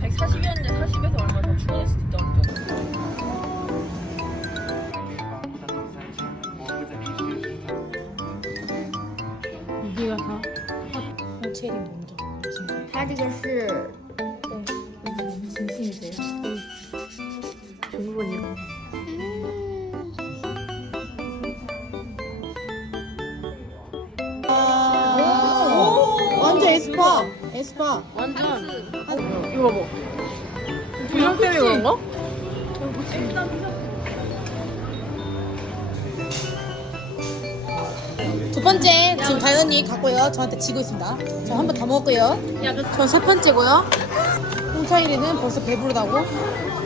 140이었는데 40에서 얼마 더 추가할 수도 있다고 그랬죠 여기가 사실은... 응, 이거 너무 진심이세요. 음. 에스퍼. 에스퍼. 완전 이거 봐봐 조명 때문에 그런가? 두 번째 지금 다현이 갖고요. 저한테 지고 있습니다. 저 한 번 다 먹었고요. 저 세 번째고요. 홍차이리는 벌써 배부르다고.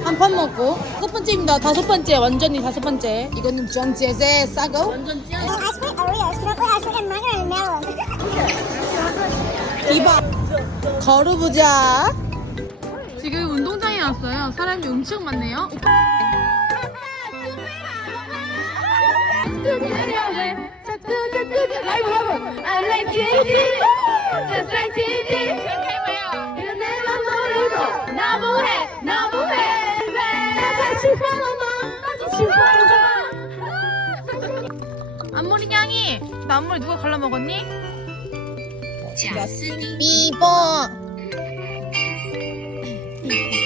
한 판 먹고. 첫 번째입니다. 다섯 번째. 완전히 다섯 번째. 이거는 정지에 싸고. 완전 짠 아이스크림 아이스크림 2번 걸어보자. 지금 운동장에 왔어요. 사람이 엄청 많네요. 안무리냥이 나 앞머리 누가 갈라먹었니? ビーボー。ン